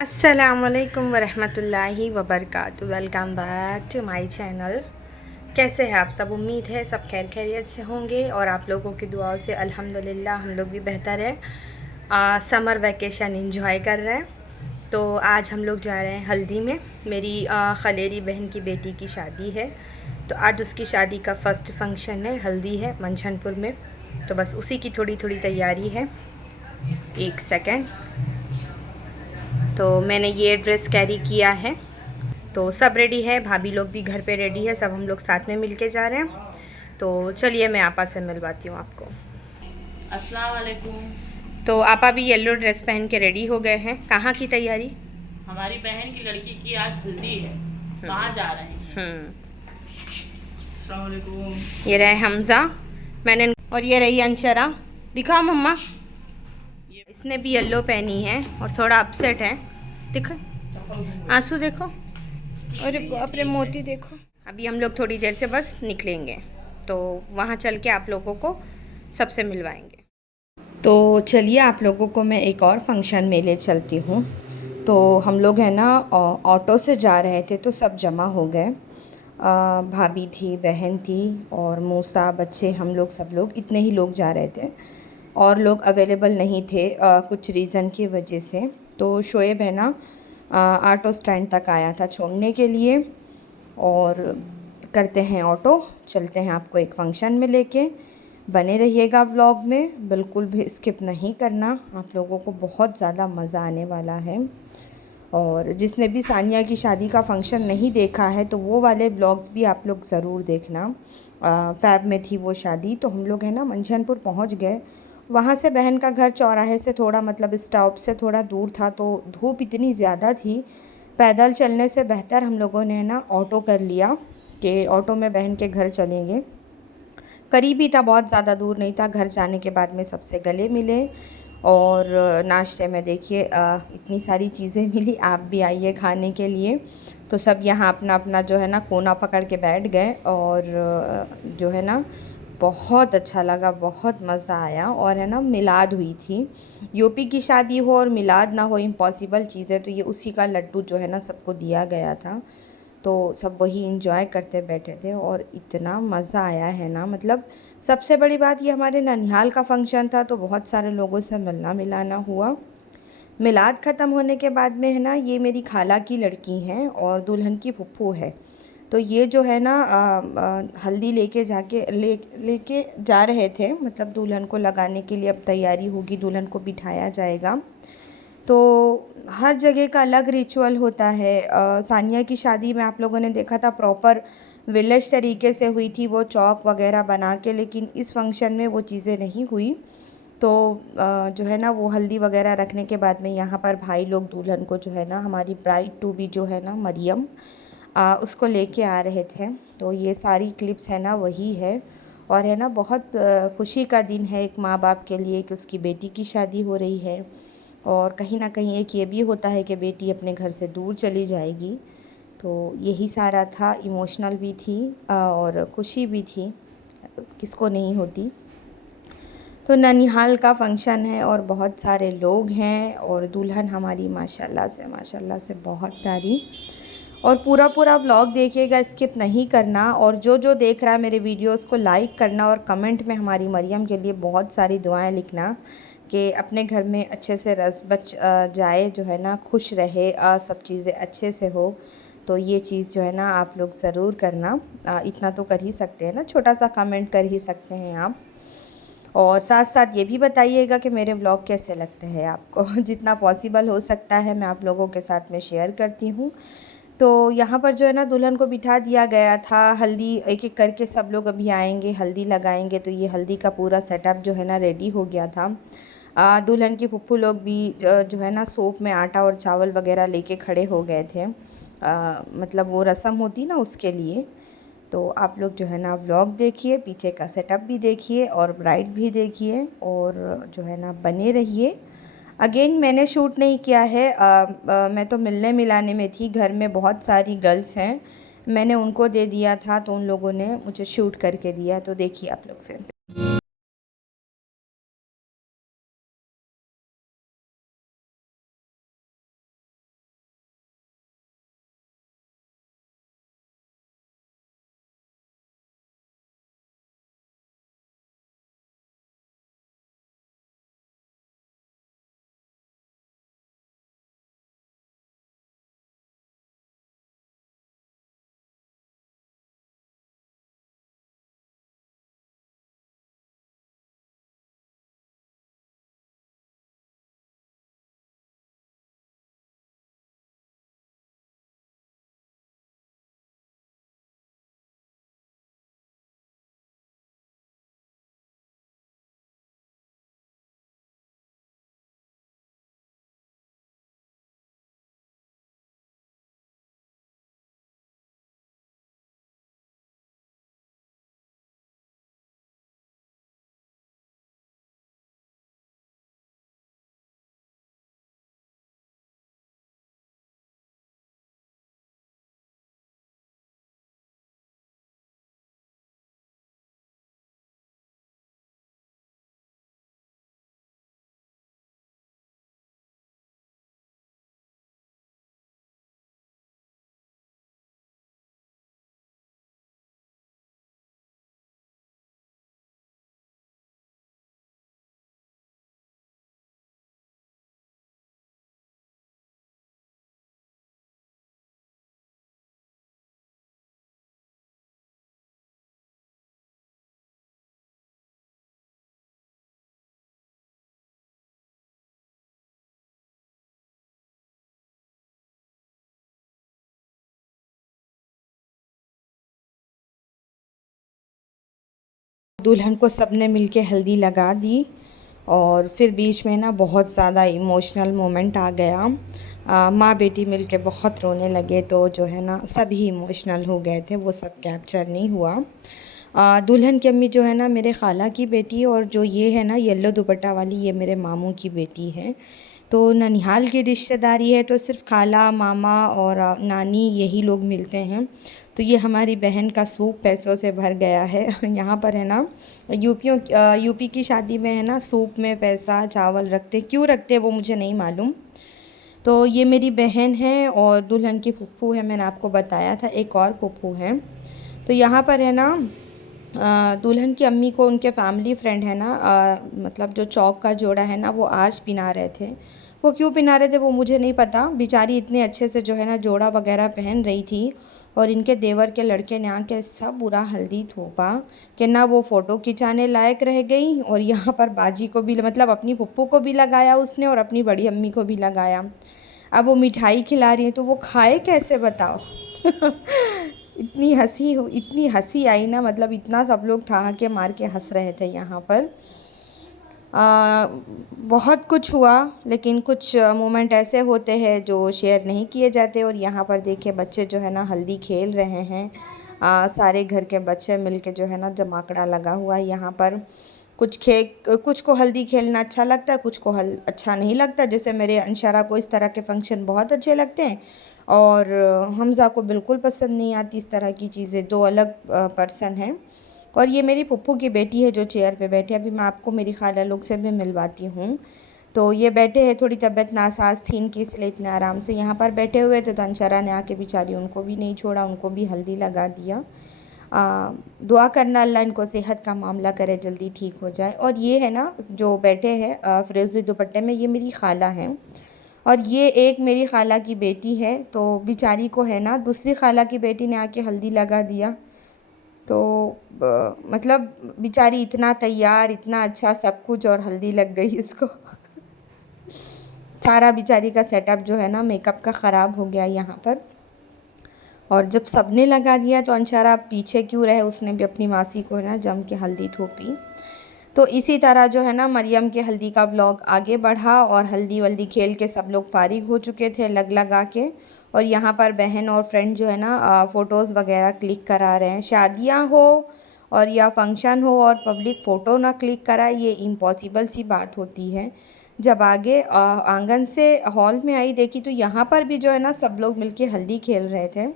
अस्सलामुअलैकुम वरहमतुल्लाहि वबरकातुहू। Welcome back to my channel. कैसे हैं आप सब? उम्मीद है सब खैर खैरियत से होंगे और आप लोगों की दुआओं से अल्हम्दुलिल्लाह हम लोग भी बेहतर हैं। समर वैकेशन एंजॉय कर रहे हैं। तो आज हम लोग जा रहे हैं हल्दी में। मेरी खलेरी बहन की बेटी की शादी है, तो आज उसकी शादी का फ़र्स्ट फंक्शन है, हल्दी है मंझनपुर में। तो बस उसी की थोड़ी थोड़ी तैयारी है। एक सेकेंड। तो मैंने ये ड्रेस कैरी किया है, तो सब रेडी है, भाभी लोग भी घर पे रेडी है, सब हम लोग साथ में मिलके जा रहे हैं। तो चलिए मैं आपा से मिलवाती हूँ आपको। अस्सलाम वालेकुम। तो आपा भी येलो ड्रेस पहन के रेडी हो गए हैं। कहाँ की तैयारी? हमारी बहन की लड़की की आज हल्दी है, वहाँ जा रहे हैं। अस्सलाम वालेकुम। ये रहे हमज़ा, मैंने, और ये रही अंशरा। दिखाओ मम्मा। इसने भी येलो पहनी है और थोड़ा अपसेट है। देखो आंसू देखो, अरे बाप रे मोती देखो। अभी हम लोग थोड़ी देर से बस निकलेंगे, तो वहाँ चल के आप लोगों को सबसे मिलवाएंगे। तो चलिए आप लोगों को मैं एक और फंक्शन में ले चलती हूँ। तो हम लोग है ना ऑटो से जा रहे थे, तो सब जमा हो गए। भाभी थी, बहन थी और मूसा, बच्चे, हम लोग सब लोग इतने ही लोग जा रहे थे। और लोग अवेलेबल नहीं थे कुछ रीज़न की वजह से। तो शोएब है ना ऑटो स्टैंड तक आया था छोड़ने के लिए। और करते हैं ऑटो, चलते हैं आपको एक फ़ंक्शन में लेके। बने रहिएगा व्लॉग में, बिल्कुल भी स्किप नहीं करना, आप लोगों को बहुत ज़्यादा मज़ा आने वाला है। और जिसने भी सानिया की शादी का फ़ंक्शन नहीं देखा है तो वो वाले ब्लॉग्स भी आप लोग ज़रूर देखना। फ़ैब में थी वो शादी, तो हम लोग है ना मंझनपुर पहुंच गए। वहाँ से बहन का घर चौराहे से थोड़ा, मतलब स्टॉप से थोड़ा दूर था, तो धूप इतनी ज़्यादा थी, पैदल चलने से बेहतर हम लोगों ने ना ऑटो कर लिया कि ऑटो में बहन के घर चलेंगे। करीबी था, बहुत ज़्यादा दूर नहीं था। घर जाने के बाद में सबसे गले मिले और नाश्ते में देखिए इतनी सारी चीज़ें मिली। आप भी आइए खाने के लिए। तो सब यहाँ अपना अपना जो है ना कोना पकड़ के बैठ गए और जो है ना बहुत अच्छा लगा, बहुत मज़ा आया। और है ना मिलाद हुई थी। यूपी की शादी हो और मिलाद ना हो, इम्पॉसिबल चीज़ है। तो ये उसी का लड्डू जो है ना सबको दिया गया था, तो सब वही इंजॉय करते बैठे थे और इतना मज़ा आया है ना। मतलब सबसे बड़ी बात, ये हमारे ननिहाल का फंक्शन था, तो बहुत सारे लोगों से मिलना मिलाना हुआ। मिलाद ख़त्म होने के बाद में है ना, ये मेरी खाला की लड़की हैं और दुल्हन की फुप्पू है। तो ये जो है ना हल्दी लेके जा रहे थे, मतलब दुल्हन को लगाने के लिए अब तैयारी होगी, दुल्हन को बिठाया जाएगा। तो हर जगह का अलग रिचुअल होता है। सानिया की शादी में आप लोगों ने देखा था प्रॉपर विलेज तरीके से हुई थी, वो चौक वगैरह बना के, लेकिन इस फंक्शन में वो चीज़ें नहीं हुई। तो जो है ना वो हल्दी वगैरह रखने के बाद में यहाँ पर भाई लोग दुल्हन को जो है ना, हमारी ब्राइड टू बी जो है ना मरियम, उसको लेके आ रहे थे। तो ये सारी क्लिप्स है ना वही है। और है ना बहुत खुशी का दिन है एक माँ बाप के लिए कि उसकी बेटी की शादी हो रही है। और कहीं ना कहीं एक ये भी होता है कि बेटी अपने घर से दूर चली जाएगी। तो यही सारा था, इमोशनल भी थी और खुशी भी थी, किसको नहीं होती। तो ननिहाल का फ़ंक्शन है और बहुत सारे लोग हैं और दुल्हन हमारी माशाल्लाह से बहुत प्यारी। और पूरा पूरा व्लॉग देखिएगा, स्किप नहीं करना। और जो जो देख रहा है मेरे वीडियोस को लाइक करना और कमेंट में हमारी मरियम के लिए बहुत सारी दुआएं लिखना कि अपने घर में अच्छे से रस बच जाए, जो है ना खुश रहे, सब चीज़ें अच्छे से हो। तो ये चीज़ जो है ना आप लोग ज़रूर करना। इतना तो कर ही सकते हैं ना, छोटा सा कमेंट कर ही सकते हैं आप। और साथ साथ ये भी बताइएगा कि मेरे व्लॉग कैसे लगते हैं आपको। जितना पॉसिबल हो सकता है मैं आप लोगों के साथ में शेयर करती हूँ। तो यहाँ पर जो है ना दुल्हन को बिठा दिया गया था। हल्दी एक एक करके सब लोग अभी आएंगे, हल्दी लगाएंगे। तो ये हल्दी का पूरा सेटअप जो है ना रेडी हो गया था। दुल्हन की फुप्पू लोग भी जो है ना सोप में आटा और चावल वगैरह लेके खड़े हो गए थे। मतलब वो रस्म होती ना उसके लिए। तो आप लोग जो है ना व्लॉग देखिए, पीछे का सेटअप भी देखिए और ब्राइड भी देखिए और जो है ना बने रहिए। अगेन मैंने शूट नहीं किया है, मैं तो मिलने मिलाने में थी। घर में बहुत सारी गर्ल्स हैं, मैंने उनको दे दिया था, तो उन लोगों ने मुझे शूट करके दिया। तो देखिए आप लोग फिर। दुल्हन को सबने मिलके हल्दी लगा दी और फिर बीच में ना बहुत ज़्यादा इमोशनल मोमेंट आ गया। माँ बेटी मिलके बहुत रोने लगे, तो जो है ना सभी इमोशनल हो गए थे, वो सब कैप्चर नहीं हुआ। दुल्हन की अम्मी जो है ना मेरे खाला की बेटी, और जो ये है ना येलो दुपट्टा वाली, ये मेरे मामू की बेटी है। तो ननिहाल की रिश्तेदारी है, तो सिर्फ खाला, मामा और नानी यही लोग मिलते हैं। तो ये हमारी बहन का सूप पैसों से भर गया है। यहाँ पर है ना यूपी की शादी में है ना सूप में पैसा चावल रखते, क्यों रखते वो मुझे नहीं मालूम। तो ये मेरी बहन है और दुल्हन की फूफू है, मैंने आपको बताया था, एक और फूफू है। तो यहाँ पर है ना दुल्हन की अम्मी को उनके फैमिली फ्रेंड है ना मतलब जो चौक का जोड़ा है ना, वो आज पिना रहे थे। वो क्यों पिना रहे थे वो मुझे नहीं पता। बेचारी इतने अच्छे से जो है ना जोड़ा वगैरह पहन रही थी, और इनके देवर के लड़के ने आके सब बुरा हल्दी थोपा कि ना वो फ़ोटो खिंचाने लायक रह गई, और यहाँ पर बाजी को भी, मतलब अपनी पप्पू को भी लगाया उसने और अपनी बड़ी अम्मी को भी लगाया। अब वो मिठाई खिला रही है तो वो खाए कैसे बताओ। इतनी हंसी आई ना, मतलब इतना सब लोग ठहाके मार के हंस रहे थे यहाँ पर। बहुत कुछ हुआ, लेकिन कुछ मोमेंट ऐसे होते हैं जो शेयर नहीं किए जाते। और यहाँ पर देखिए बच्चे जो है ना हल्दी खेल रहे हैं। सारे घर के बच्चे मिलके जो है ना जमाकड़ा लगा हुआ है यहाँ पर। कुछ को हल्दी खेलना अच्छा लगता है, कुछ को अच्छा नहीं लगता। जैसे मेरे अंशारा को इस तरह के फंक्शन बहुत अच्छे लगते हैं, और हमज़ा को बिल्कुल पसंद नहीं आती इस तरह की चीज़ें। दो अलग पर्सन हैं। और ये मेरी फुप्पू की बेटी है जो चेयर पे बैठी है। अभी मैं आपको मेरी खाला लोग से भी मिलवाती हूँ। तो ये बैठे हैं, थोड़ी तबीयत नासाज थी इनकी, इसलिए इतने आराम से यहाँ पर बैठे हुए थे। तो अंशरा ने आके बेचारी उनको भी नहीं छोड़ा, उनको भी हल्दी लगा दिया। दुआ करना अल्लाह इनको सेहत का मामला करे, जल्दी ठीक हो जाए। और ये है ना जो बैठे हैं फिरोज़ी दुपट्टे में, ये मेरी खाला हैं, और ये एक मेरी खाला की बेटी है। तो बेचारी को है ना दूसरी खाला की बेटी ने आके हल्दी लगा दिया। तो मतलब बेचारी इतना तैयार, इतना अच्छा सब कुछ, और हल्दी लग गई इसको। सारा बेचारी का सेटअप जो है ना मेकअप का ख़राब हो गया यहाँ पर। और जब सबने लगा दिया तो अंशारा पीछे क्यों रहे, उसने भी अपनी मासी को है ना जम के हल्दी थोपी। तो इसी तरह जो है ना मरियम के हल्दी का व्लॉग आगे बढ़ा, और हल्दी वल्दी खेल के सब लोग फारिग हो चुके थे लगा के। और यहाँ पर बहन और फ्रेंड जो है ना फ़ोटोज़ वगैरह क्लिक करा रहे हैं। शादियाँ हो और या फंक्शन हो और पब्लिक फ़ोटो ना क्लिक कराए, ये इम्पॉसिबल सी बात होती है। जब आगे आंगन से हॉल में आई, देखी तो यहाँ पर भी जो है ना सब लोग मिलके हल्दी खेल रहे थे।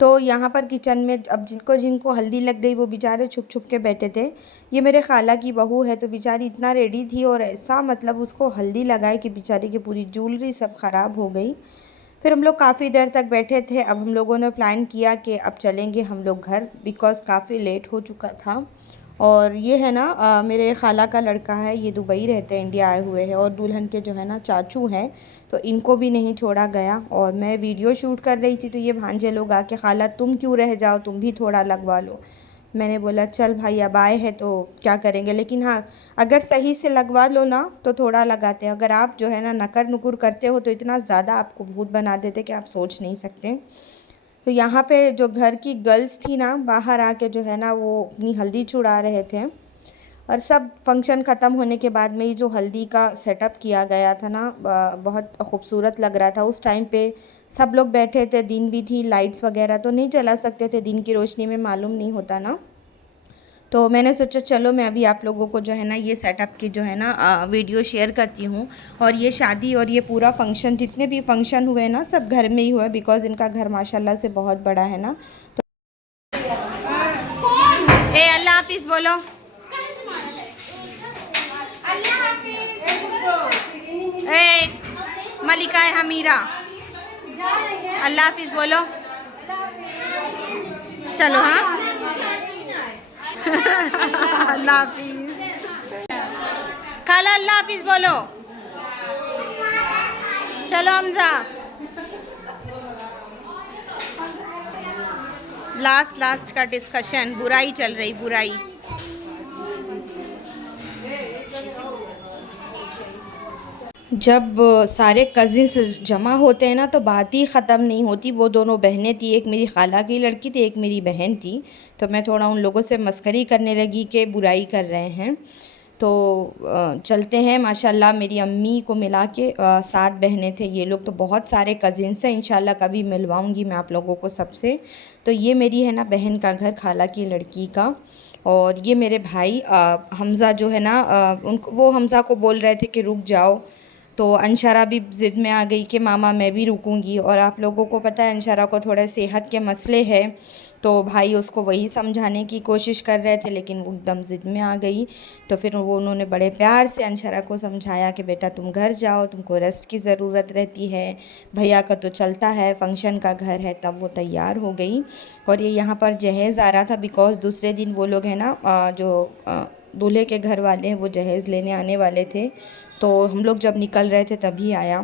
तो यहाँ पर किचन में अब जिनको जिनको हल्दी लग गई वो बेचारे छुप छुप के बैठे थे। ये मेरे खाला की बहू है, तो बेचारी इतना रेडी थी, और ऐसा मतलब उसको हल्दी लगाए कि बेचारी की पूरी ज्वेलरी सब ख़राब हो गई। फिर हम लोग काफ़ी देर तक बैठे थे। अब हम लोगों ने प्लान किया कि अब चलेंगे हम लोग घर, बिकॉज़ काफ़ी लेट हो चुका था। और ये है ना मेरे खाला का लड़का है, ये दुबई रहते हैं, इंडिया आए हुए हैं। और दुल्हन के जो है ना चाचू हैं, तो इनको भी नहीं छोड़ा गया। और मैं वीडियो शूट कर रही थी, तो ये भांजे लोग आके, खाला तुम क्यों रह जाओ, तुम भी थोड़ा लगवा लो। मैंने बोला चल भाई अब आए हैं तो क्या करेंगे, लेकिन हाँ अगर सही से लगवा लो ना तो थोड़ा लगाते हैं। अगर आप जो है ना नकर नुकुर करते हो तो इतना ज़्यादा आपको भूत बना देते कि आप सोच नहीं सकते। तो यहाँ पे जो घर की गर्ल्स थी ना बाहर आके जो है ना वो अपनी हल्दी छुड़ा रहे थे। और सब फंक्शन ख़त्म होने के बाद में ये जो हल्दी का सेटअप किया गया था ना बहुत खूबसूरत लग रहा था। उस टाइम पे सब लोग बैठे थे, दिन भी थी, लाइट्स वगैरह तो नहीं जला सकते थे, दिन की रोशनी में मालूम नहीं होता ना। तो मैंने सोचा चलो मैं अभी आप लोगों को जो है ना ये सेटअप की जो है ना वीडियो शेयर करती हूँ। और ये शादी और ये पूरा फंक्शन, जितने भी फंक्शन हुए ना सब घर में ही हुआ, बिकॉज़ इनका घर माशाल्लाह से बहुत बड़ा है ना। तो अल्लाह हाफिज़ बोलो। मलिका हमीरा अल्लाह हाफिज़ बोलो। चलो हाँ। अल्लाह हाफिज़। खाला अल्लाह हाफिज़ बोलो। चलो हमजा। लास्ट का डिस्कशन, बुराई चल रही, बुराई। जब सारे कज़िन्स जमा होते हैं ना तो बात ही ख़त्म नहीं होती। वो दोनों बहनें थी, एक मेरी खाला की लड़की थी, एक मेरी बहन थी। तो मैं थोड़ा उन लोगों से मस्करी करने लगी कि बुराई कर रहे हैं। तो चलते हैं। माशाल्लाह मेरी अम्मी को मिला के 7 बहनें थे ये लोग। तो बहुत सारे कज़िन्स हैं, इंशाल्लाह कभी मिलवाऊंगी मैं आप लोगों को सबसे। तो ये मेरी है ना बहन का घर, खाला की लड़की का। और ये मेरे भाई हमज़ा जो है ना, उनको वो हमज़ा को बोल रहे थे कि रुक जाओ। तो अंशरा भी ज़िद में आ गई कि मामा मैं भी रुकूंगी। और आप लोगों को पता है अंशरा को थोड़े सेहत के मसले हैं, तो भाई उसको वही समझाने की कोशिश कर रहे थे, लेकिन वो एकदम ज़िद में आ गई। तो फिर वो उन्होंने बड़े प्यार से अंशरा को समझाया कि बेटा तुम घर जाओ, तुमको रेस्ट की ज़रूरत रहती है, भैया का तो चलता है, फंक्शन का घर है। तब वो तैयार हो गई। और ये यहाँ पर जहेज़ आ रहा था, बिकॉज़ दूसरे दिन वो लोग हैं ना जो दूल्हे के घर वाले हैं वो जहेज़ लेने आने वाले थे। तो हम लोग जब निकल रहे थे तभी आया।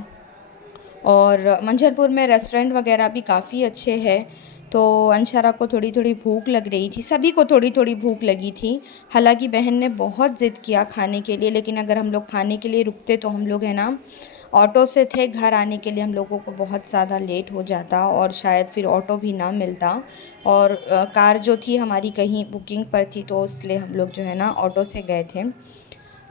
और मंझनपुर में रेस्टोरेंट वगैरह भी काफ़ी अच्छे हैं। तो अंशरा को थोड़ी थोड़ी भूख लग रही थी, सभी को थोड़ी थोड़ी भूख लगी थी। हालांकि बहन ने बहुत ज़िद किया खाने के लिए, लेकिन अगर हम लोग खाने के लिए रुकते तो हम लोग है ना ऑटो से थे, घर आने के लिए हम लोगों को बहुत ज़्यादा लेट हो जाता और शायद फिर ऑटो भी ना मिलता। और कार जो थी हमारी कहीं बुकिंग पर थी, तो इसलिए हम लोग जो है ना ऑटो से गए थे।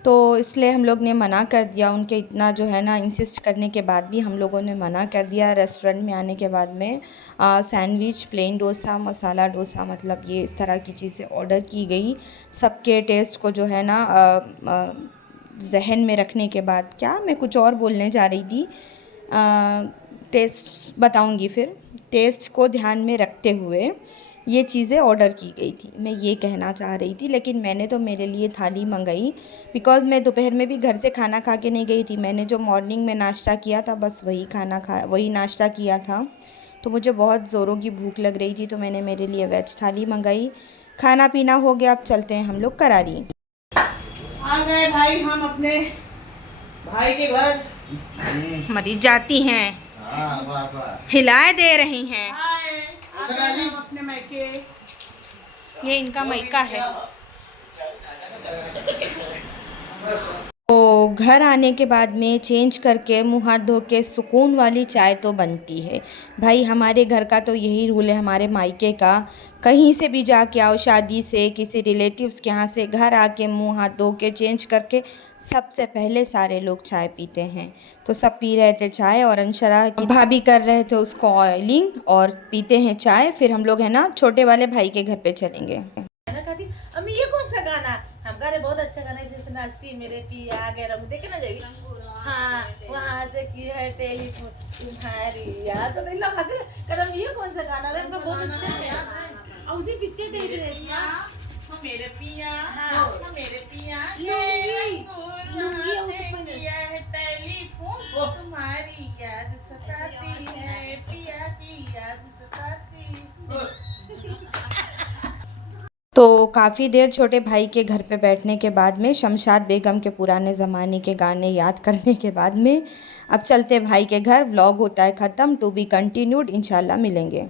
तो इसलिए हम लोग ने मना कर दिया। उनके इतना जो है ना इंसिस्ट करने के बाद भी हम लोगों ने मना कर दिया। रेस्टोरेंट में आने के बाद में सैंडविच, प्लेन डोसा, मसाला डोसा, मतलब ये इस तरह की चीज़ें ऑर्डर की गई। सबके टेस्ट को जो है ना जहन में रखने के बाद, क्या मैं कुछ और बोलने जा रही थी, टेस्ट बताऊंगी फिर। टेस्ट को ध्यान में रखते हुए ये चीज़ें ऑर्डर की गई थी, मैं ये कहना चाह रही थी। लेकिन मैंने तो मेरे लिए थाली मंगाई, बिकॉज़ मैं दोपहर में भी घर से खाना खा के नहीं गई थी। मैंने जो मॉर्निंग में नाश्ता किया था बस वही नाश्ता किया था। तो मुझे बहुत ज़ोरों की भूख लग रही थी, तो मैंने मेरे लिए वेज थाली मंगाई। खाना पीना हो गया, अब चलते हैं हम लोग करारी। आ गए भाई हम अपने भाई के घर। मरी जाती हैं, वाह वाह। हिलाए दे रही हैं। हाय, आ गए हम अपने मैके। ये इनका मैका है। तो घर आने के बाद में चेंज करके मुँह हाथ धो के सुकून वाली चाय तो बनती है भाई। हमारे घर का तो यही रूल है, हमारे मायके का। कहीं से भी जाके आओ, शादी से, किसी रिलेटिव्स के यहाँ से, घर आके मुँह हाथ धो के चेंज करके सबसे पहले सारे लोग चाय पीते हैं। तो सब पी रहे थे चाय, और अंशरा की भाभी कर रहे थे उसको ऑयलिंग, और पीते हैं चाय। फिर हम लोग है ना छोटे वाले भाई के घर पे चलेंगे। गाना गाती अम्मी, ये कौन सा गाना? हम गा रहे बहुत अच्छा गाना, इसे नाचती मेरे पिया गरम देखे ना जाएगी। हाँ, वहाँ से की है टेलीफोन तुम्हारी याद तो लोग हंसे करम, ये कौन सा गाना है? तो बहुत अच्छा है। और उसी पीछे देख रहे हैं मेरे पिया। हाँ, मेरे पिया लुंगी से किया है टेलीफोन, तुम्हारी याद सताती है, पिया की याद सताती। तो काफ़ी देर छोटे भाई के घर पे बैठने के बाद में, शमशाद बेगम के पुराने ज़माने के गाने याद करने के बाद में अब चलते भाई के घर। व्लॉग होता है ख़त्म, टू बी कंटिन्यूड, इंशाल्लाह मिलेंगे।